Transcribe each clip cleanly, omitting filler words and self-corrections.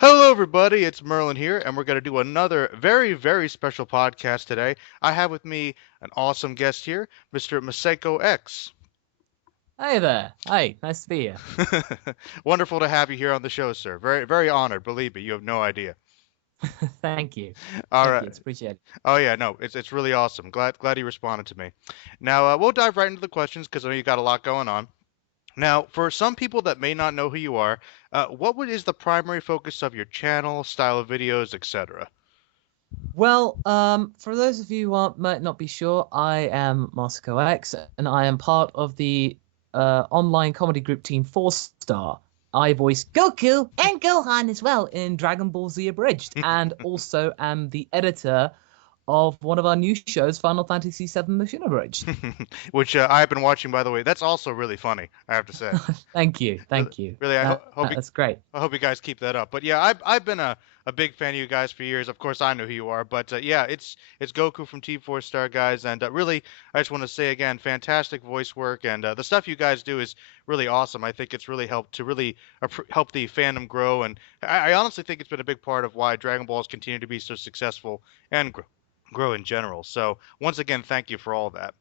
Hello, everybody. It's Merlin here, and we're going to do another very, very special podcast today. I have with me an awesome guest here, Mr. Masakox. Hi there. Hi, nice to be here. Wonderful to have you here on the show, sir. Very, very honored. Believe me, you have no idea. Thank you. All Thank right. you. It's appreciated. Oh yeah, no, it's really awesome. Glad you responded to me. Now we'll dive right into the questions because I know you got a lot going on. Now, for some people that may not know who you are, is the primary focus of your channel, style of videos, etc.? Well, for those of you might not be sure, I am Masakox, and I am part of the online comedy group Team Four Star. I voice Goku and Gohan as well in Dragon Ball Z Abridged, and also am the editor of one of our new shows, Final Fantasy VII Mission Abridged. Which I've been watching, by the way. That's also really funny, I have to say. Thank you, Really, thank you. really, That's great. I hope you guys keep that up. But yeah, I've been a big fan of you guys for years. Of course, I know who you are. But yeah, it's Goku from Team4Star, guys, and really, I just want to say again, fantastic voice work, and the stuff you guys do is really awesome. I think it's really helped to really help the fandom grow, and I honestly think it's been a big part of why Dragon Balls continue to be so successful and grow in general. So once again, thank you for all that.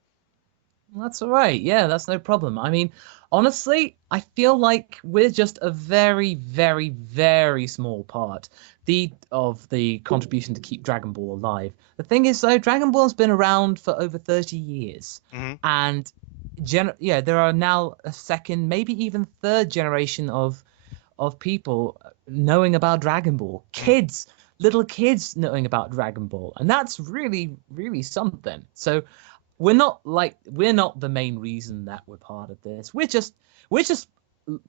That's all right. Yeah, that's no problem. I mean, honestly, I feel like we're just a very, very, very small part of the contribution to keep Dragon Ball alive. The thing is, though, Dragon Ball's been around for over 30 years, Hmm. and yeah, there are now a second, maybe even third generation of people knowing about Dragon Ball. Kids, little kids knowing about Dragon Ball, and that's really, really something. So we're not the main reason that we're part of this. We're just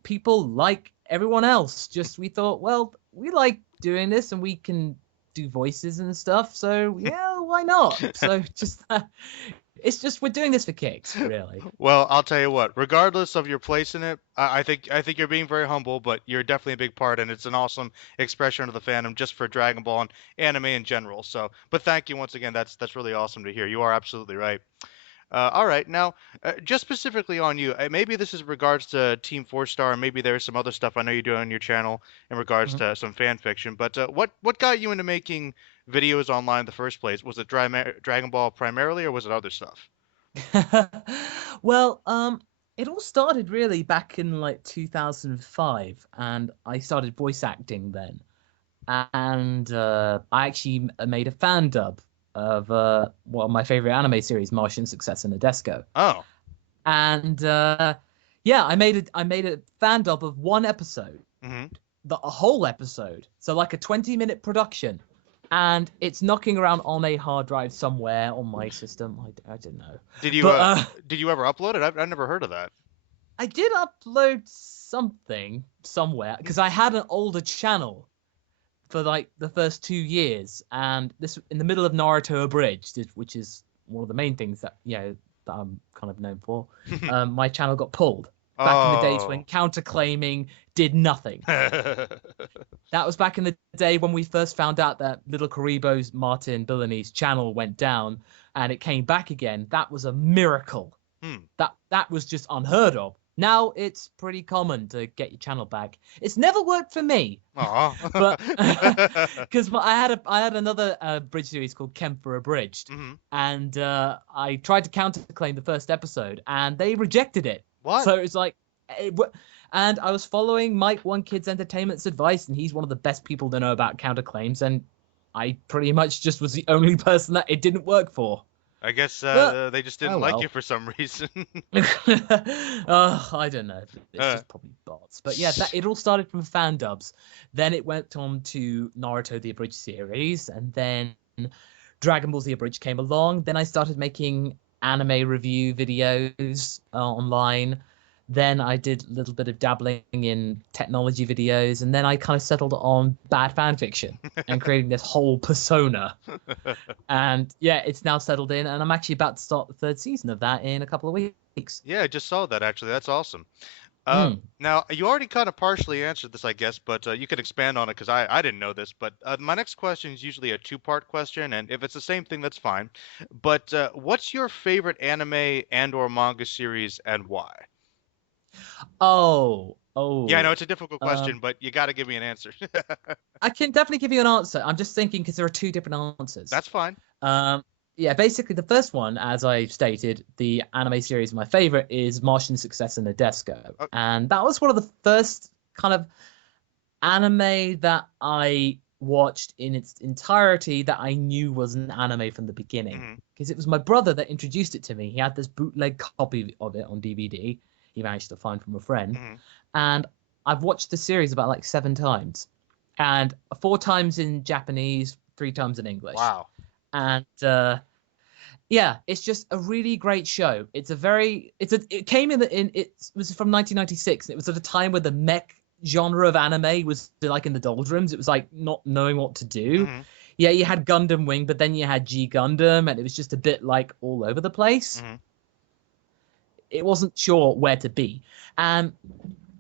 people like everyone else. Just we thought, well, we like doing this and we can do voices and stuff. So yeah, why not? So just it's just we're doing this for kicks, really. Well, I'll tell you what. Regardless of your place in it, I think you're being very humble, but you're definitely a big part, and it's an awesome expression of the fandom just for Dragon Ball and anime in general. So, but thank you once again. That's really awesome to hear. You are absolutely right. All right, now just specifically on you, maybe this is in regards to Team4Star, and maybe there's some other stuff I know you do on your channel in regards Mhm. to some fan fiction. But what got you into making videos online in the first place? Was it Dragon Ball primarily, or was it other stuff? Well, it all started really back in like 2005, and I started voice acting then. And I actually made a fan dub of one of my favorite anime series, Martian Success in Nadesco. Oh. And yeah, I made a fan dub of one episode, Hmm. the a whole episode, so like a 20-minute production, and it's knocking around on a hard drive somewhere on my system. I don't know, Did you but uh did you ever upload it? I've never heard of that. I did upload something somewhere because I had an older channel for like the first 2 years, and this in the middle of Naruto Abridged, which is one of the main things that that I'm kind of known for. My channel got pulled back in the days when Oh. counterclaiming did nothing. That was back in the day when we first found out that Little Karibo's Martin Billani's channel went down and it came back again. That was a miracle. Hmm. That was just unheard of. Now it's pretty common to get your channel back. It's never worked for me, Aw. but because I had another bridge series called Kemper Abridged, Hmm. and I tried to counterclaim the first episode, and they rejected it. What? So it's like, and I was following Mike One Kids Entertainment's advice, and he's one of the best people to know about counterclaims, and I pretty much just was the only person that it didn't work for. I guess But they just oh didn't like you well. for some reason. I don't know. It's Uh, just probably bots. But yeah, that it all started from fan dubs. Then it went on to Naruto the Abridged series, and then Dragon Ball Z Abridged came along. Then I started making anime review videos online. Then I did a little bit of dabbling in technology videos, and then I kind of settled on bad fan fiction and creating this whole persona. And yeah, it's now settled in, and I'm actually about to start the third season of that in a couple of weeks. yeah, I just saw that actually. That's awesome. Mm. Now you already kind of partially answered this, I guess, but you can expand on it because I didn't know this. But my next question is usually a two-part question, and if it's the same thing, that's fine. But what's your favorite anime and or manga series and why? Oh, Yeah, I know Oh, it's a difficult um, question, but you got to give me an answer. I can definitely give you an answer. I'm just thinking because there are two different answers. That's fine. Um, yeah, basically the first one, as I stated, the anime series my favorite is Martian Successor Nadesco, Oh, and that was one of the first kind of anime that I watched in its entirety that I knew was an anime from the beginning. mhm, Because it was my brother that introduced it to me. He had this bootleg copy of it on DVD he managed to find from a friend. mhm. And I've watched the series about like 7 times. And 4 times in Japanese, 3 times in English. Wow. And yeah, it's just a really great show. It came in it was from 1996. And it was at a time where the mech genre of anime was like in the doldrums. It was like not knowing what to do. Mhm, Yeah, you had Gundam Wing, but then you had G Gundam, and it was just a bit like all over the place. mhm. It wasn't sure where to be. And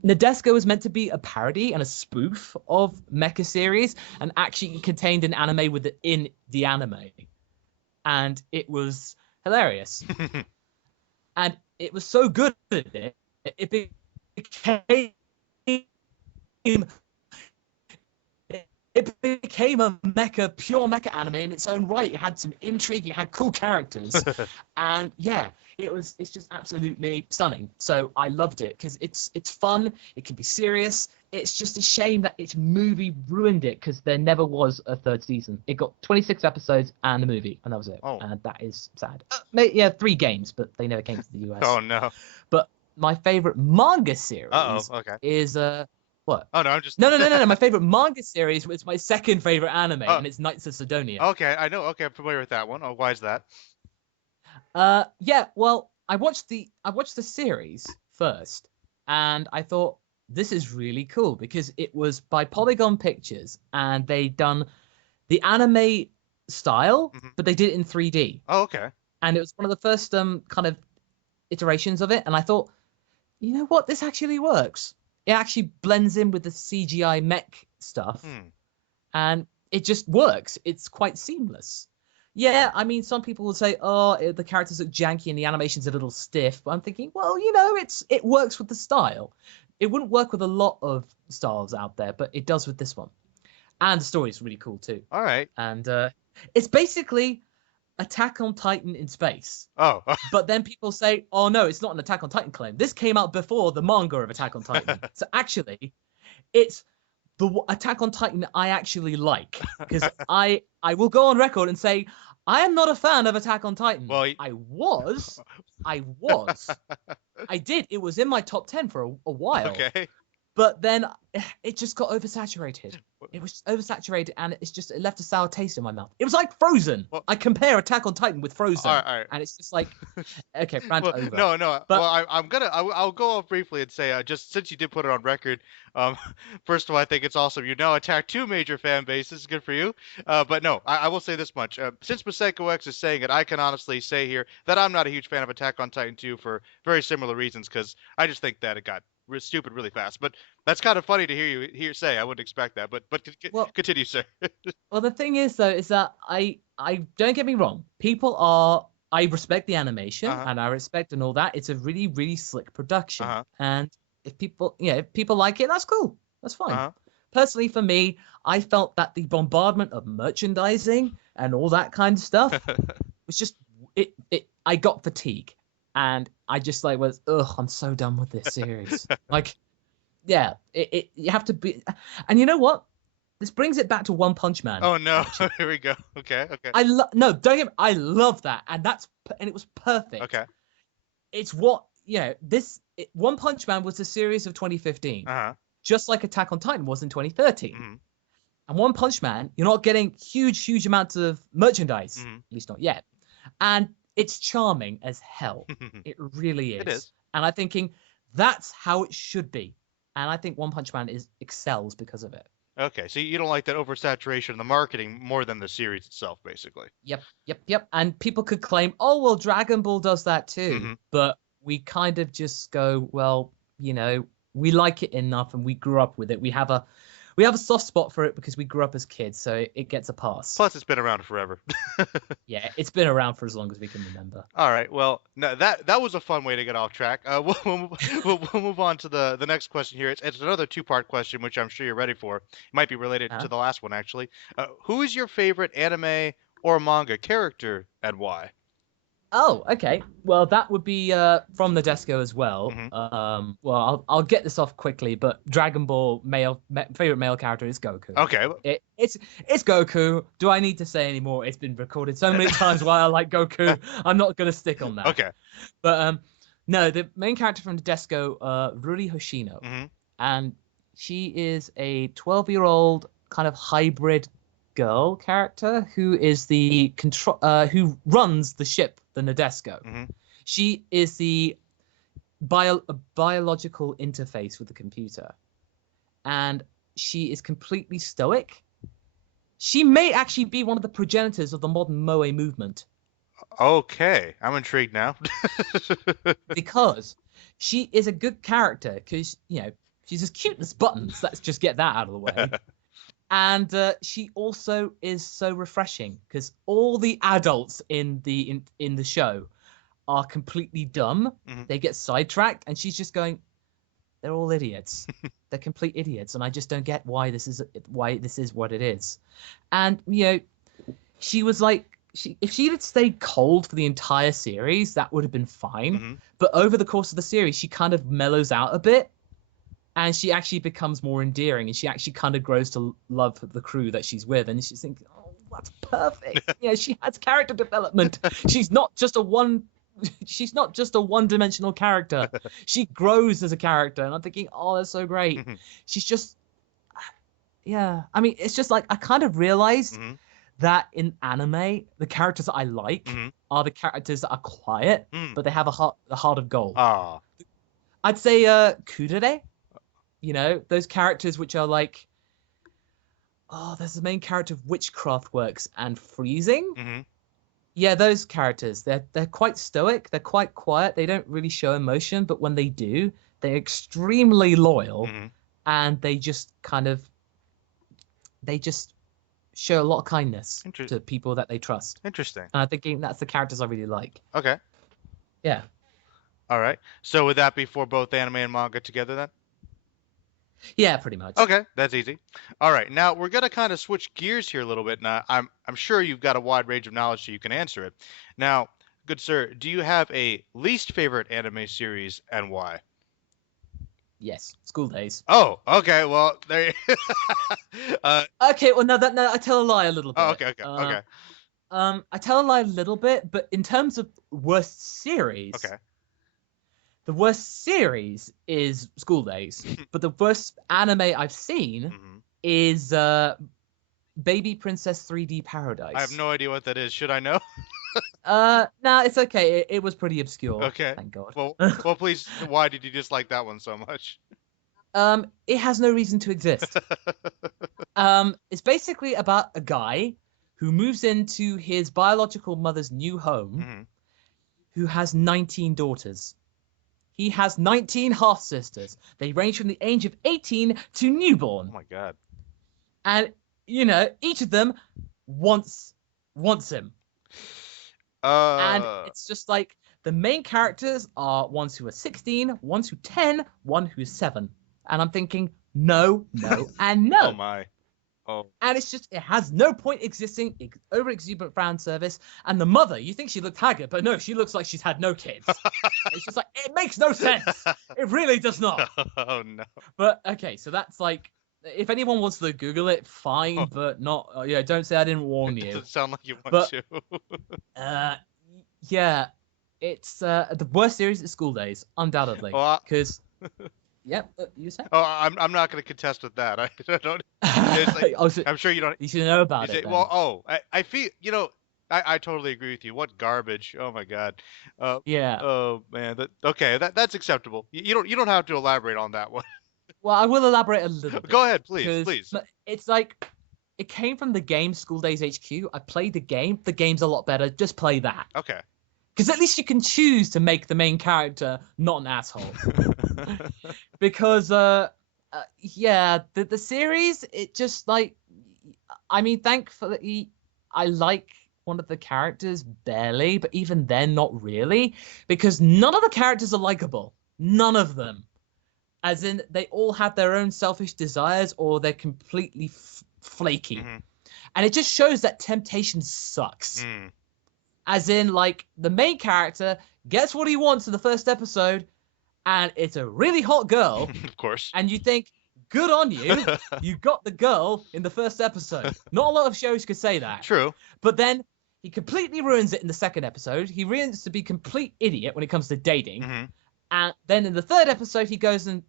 Nadesco was meant to be a parody and a spoof of mecha series, and actually contained an anime within the anime, and it was hilarious. And it was so good at it, it became it became a pure mecha anime in its own right. It had some intrigue, it had cool characters, and yeah, it's just absolutely stunning. So I loved it because it's fun. It can be serious. It's just a shame that its movie ruined it because there never was a third season. It got 26 episodes and a movie, and that was it. Oh. And that is sad. Yeah, 3 games, but they never came to the US. Oh no. But my favorite manga Uh-oh. series Okay. is what? Oh no, I'm just. No. My favorite manga series was my second favorite anime, Oh, and it's Knights of Sidonia. okay. I know. Okay, I'm familiar with that one. Oh, why is that? Yeah. Well, I watched the series first, and I thought this is really cool because it was by Polygon Pictures, and they done the anime style, Mhm. but they did it in 3D, Oh, okay. and it was one of the first kind of iterations of it, and I thought, you know what, this actually works. It actually blends in with the CGI mech stuff, Hmm. and it just works. It's quite seamless. Yeah, I mean, some people will say, "Oh, the characters look janky and the animation's a little stiff," but I'm thinking, well, it works with the style. It wouldn't work with a lot of styles out there, but it does with this one. And the story is really cool too. All right. And it's basically Attack on Titan in space. Oh. But then people say, "Oh no, it's not an Attack on Titan claim. This came out before the manga of Attack on Titan." So actually, it's the Attack on Titan I actually like because I will go on record and say I am not a fan of Attack on Titan. Well. I was, I did. It was in my top 10 for a while, Okay. but then it just got oversaturated. It was oversaturated, and it left a sour taste in my mouth. It was like Frozen. Well. I compare Attack on Titan with Frozen, All right. and it's just like, okay, rant Well, over. no. But Well, I'll go off briefly and say, just since you did put it on record, um, first of all, I think it's awesome. You now attack two major fan bases. Good for you. But no, I will say this much. Since Masakox is saying it, I can honestly say here that I'm not a huge fan of Attack on Titan 2 for very similar reasons, because I just think that it got stupid really fast. But that's kind of funny to hear say. I wouldn't expect that. But well, continue, sir. Well, the thing is, though, is that I don't get me wrong. I respect the animation Uh-huh. and I respect and all that. It's a really, really slick production. Uh-huh. And if people like it, that's cool. That's fine. Uh-huh. Personally, for me, I felt that the bombardment of merchandising and all that kind of stuff was just I got fatigue. And I just I'm so done with this series. Like, yeah, you have to be, and you know what? This brings it back to One Punch Man. Oh no! Here we go. Okay. No, don't get me. I love that, and it was perfect. Okay. It's what One Punch Man was a series of 2015, Uh-huh. just like Attack on Titan was in 2013. Mhm. And One Punch Man, you're not getting huge amounts of merchandise, Mhm. at least not yet, and it's charming as hell. It really is. It is. And I'm thinking that's how it should be, and I think One Punch Man excels because of it. Okay, so you don't like that oversaturation of the marketing more than the series itself, basically. Yep. And people could claim, "Oh, well, Dragon Ball does that too." Mhm. But we kind of just go, well, we like it enough and we grew up with it. We have we have a soft spot for it because we grew up as kids, so it gets a pass. Plus, it's been around forever. Yeah, it's been around for as long as we can remember. All right. Well, no, that was a fun way to get off track. We'll move on to the next question here. It's another two-part question, which I'm sure you're ready for. It might be related to the last one, actually. Who is your favorite anime or manga character, and why? Oh, okay. Well, that would be from Nadesco as well. Mhm. Well, I'll get this off quickly, but Dragon Ball favorite male character is Goku. Okay. It's Goku. Do I need to say any more? It's been recorded so many times why I like Goku. I'm not gonna stick on that. Okay. But no, the main character from Nadesco, Ruri Hoshino, Hmm. and she is a 12-year-old kind of hybrid girl character who is the who runs the ship, the Nadesco. Hmm. She is the biological interface with the computer, and she is completely stoic. She may actually be one of the progenitors of the modern moe movement. Okay, I'm intrigued now. Because she is a good character, because she's as cute as buttons. Let's just get that out of the way. And she also is so refreshing because all the adults in the show are completely dumb. Mhm. They get sidetracked, and she's just going, "They're all idiots. They're complete idiots, and I just don't get why this is what it is." And she was like, if she had stayed cold for the entire series, that would have been fine. Mhm. But over the course of the series, she kind of mellows out a bit. And she actually becomes more endearing, and she actually kind of grows to love the crew that she's with, and she's thinking, "Oh, that's perfect." She has character development. She's not just a one-dimensional character. She grows as a character, and I'm thinking, "Oh, that's so great." Mhm. She's just, yeah. I mean, it's just like I kind of realized Mhm. that in anime, the characters that I like Mhm. are the characters that are quiet, Mm. but they have a heart of gold. Ah. I'd say Kudere. Those characters which are like, there's the main character of Witchcraft Works and Freezing. Mhm. Yeah, those characters. They're quite stoic. They're quite quiet. They don't really show emotion, but when they do, they're extremely loyal, Mhm. and they just show a lot of kindness to people that they trust. Interesting. And I think that's the characters I really like. Okay. Yeah. All right. So would that be for both anime and manga together then? Yeah, pretty much. Okay, that's easy. All right, now we're gonna kind of switch gears here a little bit. Now, I'm sure you've got a wide range of knowledge, so you can answer it. Now, good sir, do you have a least favorite anime series and why? Yes, School Days. Oh, okay. Well, there. Okay, well, no, I tell a lie a little bit. Oh, okay. I tell a lie a little bit, but in terms of worst series, Okay. the worst series is School Days, but the worst anime I've seen Mhm. is Baby Princess 3D Paradise. I have no idea what that is. Should I know? No, it's okay. It was pretty obscure. Okay. Thank God. Well, please. Why did you dislike that one so much? It has no reason to exist. It's basically about a guy who moves into his biological mother's new home, Mhm. who has 19 daughters. He has 19 half sisters. They range from the age of 18 to newborn. Oh my God. And each of them wants him. And it's just like the main characters are ones who are 16, ones who 10, one who's 7. And I'm thinking, no, and no. Oh my. Oh. And it's just, it has no point existing, over exuberant fan service. And the mother, you think she looked haggard, but no, she looks like she's had no kids. It's just like, it makes no sense. It really does not. Oh no. But okay, so that's like, if anyone wants to Google it, fine, but not, don't say I didn't warn It you. doesn't sound like you want to. Yeah, it's the worst series is School Days, undoubtedly. Because, you said? Oh, I'm not going to contest with that. I don't. I'm sure you don't. You should know about it. Well, I feel I totally agree with you. What garbage! Oh my God. Yeah. Oh man. That's acceptable. You don't have to elaborate on that one. Well, I will elaborate a little bit. Go ahead, please. It's like, it came from the game School Days HQ. I played the game. The game's a lot better. Just play that. Okay. Because at least you can choose to make the main character not an asshole. Because Yeah, the series, it just like, I mean, thankfully, I like one of the characters barely, but even then, not really, because none of the characters are likable. None of them. As in, they all have their own selfish desires, or they're completely flaky. Mm-hmm. And it just shows that temptation sucks. Mm. As in, like, the main character gets what he wants in the first episode, and it's a really hot girl, Of course. and you think, good on you, you got the girl in the first episode. Not a lot of shows could say that. True. But then he completely ruins it in the second episode. He ruins to be complete idiot when it comes to dating. Mm-hmm. And then in the third episode, he goes and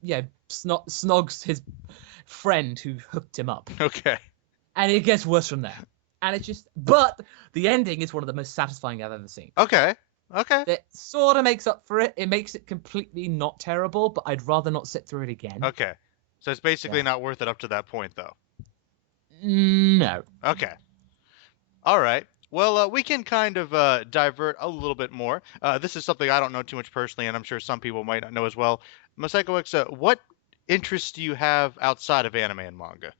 snogs his friend who hooked him up. Okay. And it gets worse from there. And it's just, but the ending is one of the most satisfying I've ever seen. Okay. Okay. It sort of makes up for it. It makes it completely not terrible, but I'd rather not sit through it again. Okay. So it's basically not worth it up to that point, though. No. Okay. All right. Well, we can kind of divert a little bit more. This is something I don't know too much personally, and I'm sure some people might not know as well. Masakox, what interests do you have outside of anime and manga?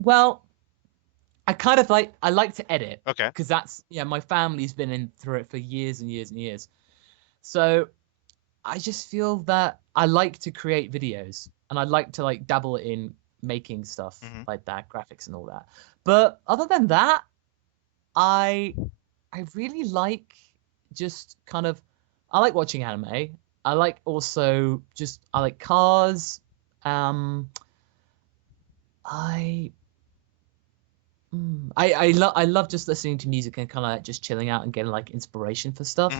Well, I like to edit. Okay. Because that's, my family's been in through it for years and years and years. So I just feel that I like to create videos, and I like to like dabble in making stuff like that, graphics and all that. But other than that, I really like just kind of, I like watching anime. I like also just, I like cars. I love just listening to music and kind of like just chilling out and getting like inspiration for stuff.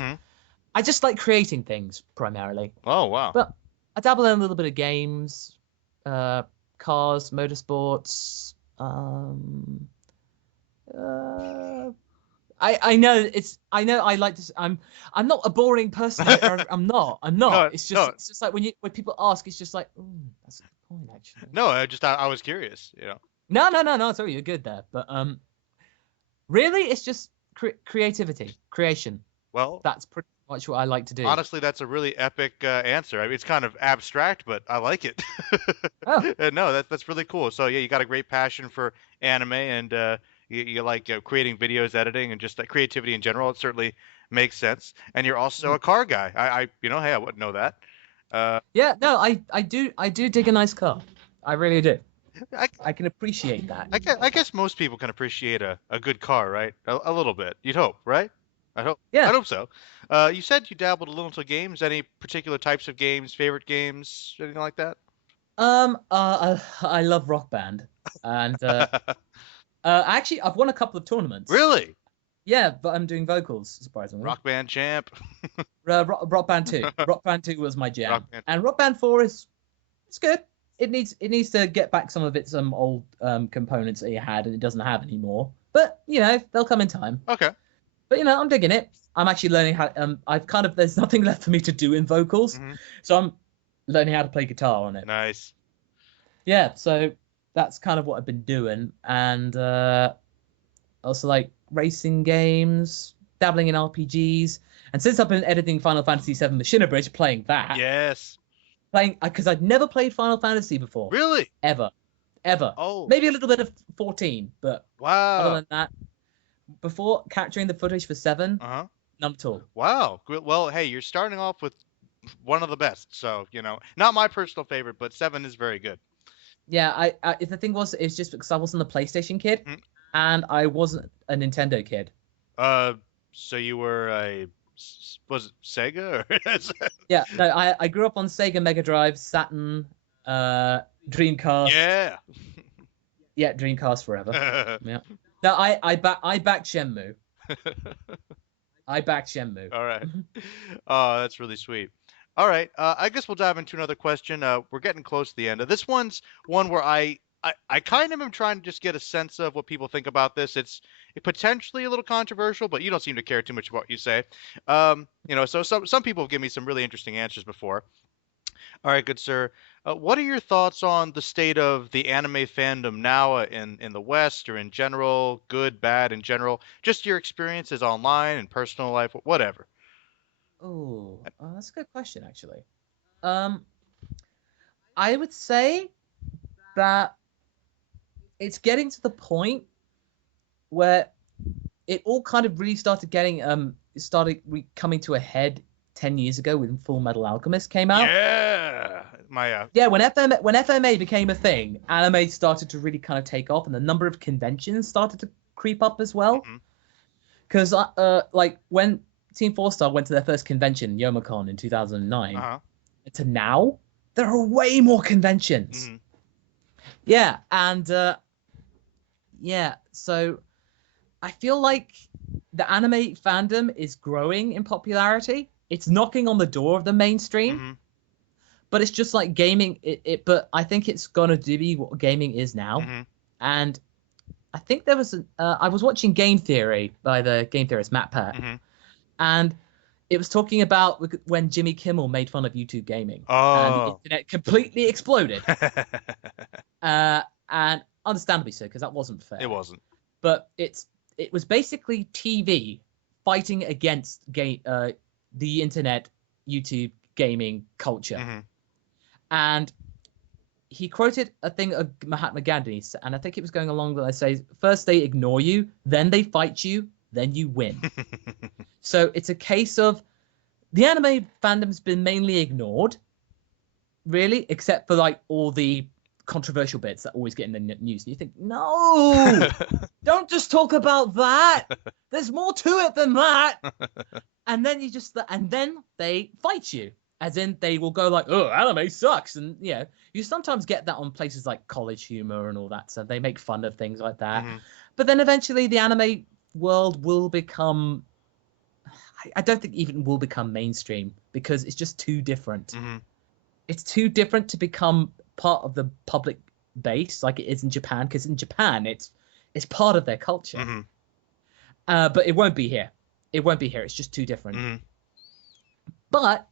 I just like creating things primarily. Oh, wow. But I dabble in a little bit of games, cars, motorsports. I know I like to. I'm not a boring person. I'm not. No, It's no. just like when people ask, it's just like, that's a good point actually. No, I was curious, you know. No. Sorry, you're good there. But really, it's just creativity, creation. Well, That's pretty much what I like to do. honestly, that's a really epic answer. I mean, it's kind of abstract, but I like it. Oh. No, that's really cool. So yeah, you got a great passion for anime, and you like creating videos, editing, and just like creativity in general. It certainly makes sense. And you're also a car guy. Hey, I wouldn't know that. Yeah, no, I do dig a nice car. I really do. I, I can appreciate that. I guess most people can appreciate a good car, right? A little bit. You'd hope, right? I hope. Yeah. I hope so. You said you dabbled a little into games. Any particular types of games, favorite games, anything like that? I love Rock Band, and actually, I've won a couple of tournaments. Really? Yeah, but I'm doing vocals, surprisingly. Rock Band champ. Rock Band 2. Rock Band 2 was my jam. Rock Band. And Rock Band 4 it's good. It needs to get back some of its old components that it had and it doesn't have anymore. But they'll come in time. Okay. But I'm digging it. I'm actually learning how. There's nothing left for me to do in vocals, so I'm learning how to play guitar on it. Nice. Yeah, so that's kind of what I've been doing, and also like racing games, dabbling in RPGs, and since I've been editing Final Fantasy VII: Machine Abridged, playing that. Yes. Playing because I'd never played Final Fantasy before. Really? Ever. Oh. Maybe a little bit of 14, but Wow. other than that, before capturing the footage for 7, Uh-huh. none at all. Wow. Well, hey, you're starting off with one of the best. So, not my personal favorite, but 7 is very good. Yeah, the thing was, it's just because I wasn't a PlayStation kid, and I wasn't a Nintendo kid. So you were was it Sega? Or... Yeah, no, I grew up on Sega Mega Drive, Saturn, Dreamcast. Yeah. Yeah, Dreamcast forever. Yeah. No, I backed Shenmue. I backed Shenmue. All right. Oh, that's really sweet. All right. I guess we'll dive into another question. We're getting close to the end. This one's one where I kind of am trying to just get a sense of what people think about this. It's potentially a little controversial, but you don't seem to care too much about what you say. So some people have given me some really interesting answers before. All right, good sir. What are your thoughts on the state of the anime fandom now in the West or in general, good, bad in general? Just your experiences online and personal life, whatever. Oh, that's a good question, actually. I would say that it's getting to the point where it all kind of really started getting coming to a head 10 years ago when Full Metal Alchemist came out. Yeah, my Yeah, when FMA became a thing, anime started to really kind of take off, and the number of conventions started to creep up as well. mhm. Because like when Team Four Star went to their first convention, Youmacon in 2009, Uh-huh. to now, there are way more conventions. Mhm. Yeah, and yeah, so I feel like the anime fandom is growing in popularity. It's knocking on the door of the mainstream, Mhm. but it's just like gaming. But I think it's gonna be what gaming is now. Mhm. And I think there was I was watching Game Theory by the game theorist Matt Pat, Mhm. and it was talking about when Jimmy Kimmel made fun of YouTube gaming, and the Oh. internet completely exploded. And understandably so, because that wasn't It fair. wasn't. But it was basically TV fighting against the internet, YouTube gaming culture. Mhm. And he quoted a thing of Mahatma Gandhi, and I think it was going along that I say, first they ignore you, then they fight you, then you win. So it's a case of the anime fandom's been mainly ignored, really, except for like all the controversial bits that always get in the news. And you think, no, don't just talk about that. There's more to it than that. And then and then they fight you, as in they will go like, oh, anime sucks. And you sometimes get that on places like College Humor and all that. So they make fun of things like that. Mhm. But then eventually the anime world will become, I don't think even will become mainstream, because it's just too different. Mhm. It's too different to become part of the public base like it is in Japan, because in Japan it's part of their culture. Mhm. But it won't be here. It won't be here. It's just too different. Mhm. But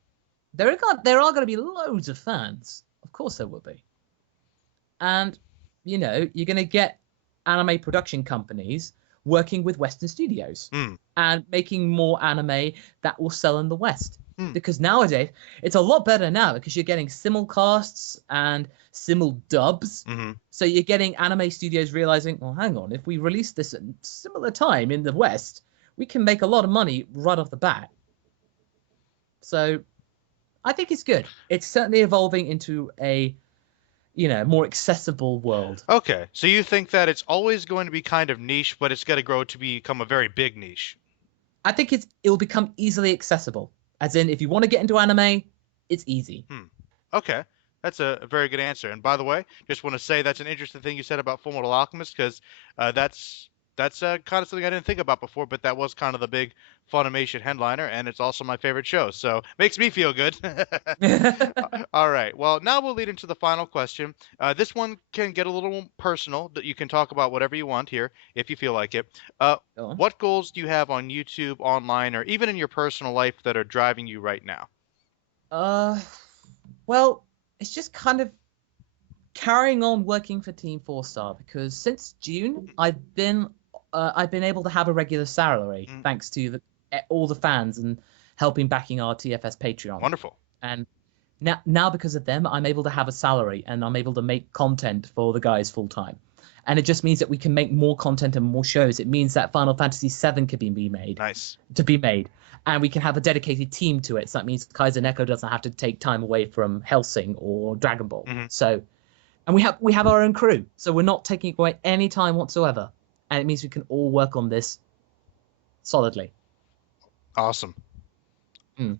there are going to be loads of fans. Of course there will be. And you're going to get anime production companies working with Western studios Mm. and making more anime that will sell in the West. Mm. Because nowadays it's a lot better now, because you're getting simulcasts and simul dubs. Mhm. So you're getting anime studios realizing, well, hang on, if we release this at a similar time in the West, we can make a lot of money right off the bat. So I think it's good. It's certainly evolving into a more accessible world. Okay, so you think that it's always going to be kind of niche, but it's got to grow to become a very big niche. I think it'll become easily accessible. As in, if you want to get into anime, it's easy. Okay, that's a very good answer. And by the way, just want to say that's an interesting thing you said about Fullmetal Alchemist, because that's kind of something I didn't think about before, but that was kind of the big Funimation headliner, and it's also my favorite show, so makes me feel good. All right, well, now we'll lead into the final question. This one can get a little personal. That you can talk about whatever you want here, if you feel like it. Go on. What goals do you have on YouTube, online, or even in your personal life that are driving you right now? Well, it's just kind of carrying on working for Team Four Star, because since June I've been able to have a regular salary Mm, thanks to all the fans and helping backing our TFS Patreon. wonderful. And now because of them, I'm able to have a salary and I'm able to make content for the guys full time. And it just means that we can make more content and more shows. It means that Final Fantasy VII can be made. Nice. And we can have a dedicated team to it. So that means Kaiser Neko doesn't have to take time away from Hellsing or Dragon Ball. Mhm. So, and we have our own crew, so we're not taking away any time whatsoever. And it means we can all work on this solidly. Awesome.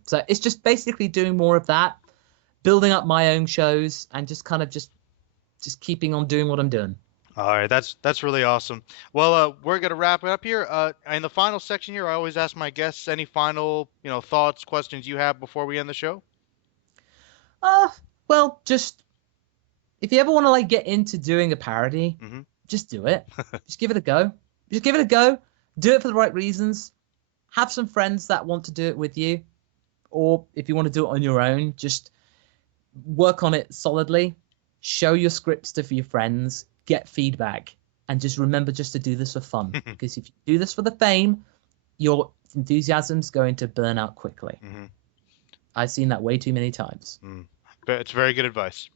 So it's just basically doing more of that, building up my own shows, and just kind of just keeping on doing what I'm doing. All right, that's really awesome. Well, we're gonna wrap it up here. In the final section here, I always ask my guests any final, thoughts, questions you have before we end the show. Well, just if you ever want to like get into doing a parody, Hmm. just do it. Just give it a go. Just give it a go. Do it for the right reasons. Have some friends that want to do it with you, or if you want to do it on your own, just work on it solidly. Show your scripts to your friends. Get feedback, and just remember just to do this for fun. Because if you do this for the fame, your enthusiasm's going to burn out quickly. Hmm. I've seen that way too many times. But it's very good advice.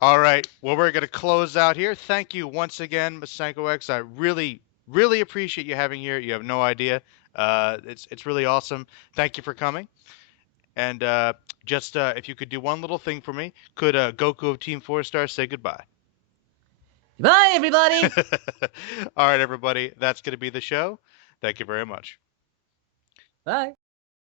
All right. Well, we're going to close out here. Thank you once again, Masakox. I really, really appreciate you having here. You have no idea. It's really awesome. Thank you for coming. And just if you could do one little thing for me, could Goku of Team 4 Star say goodbye? Bye, everybody. All right, everybody. That's going to be the show. Thank you very much. Bye.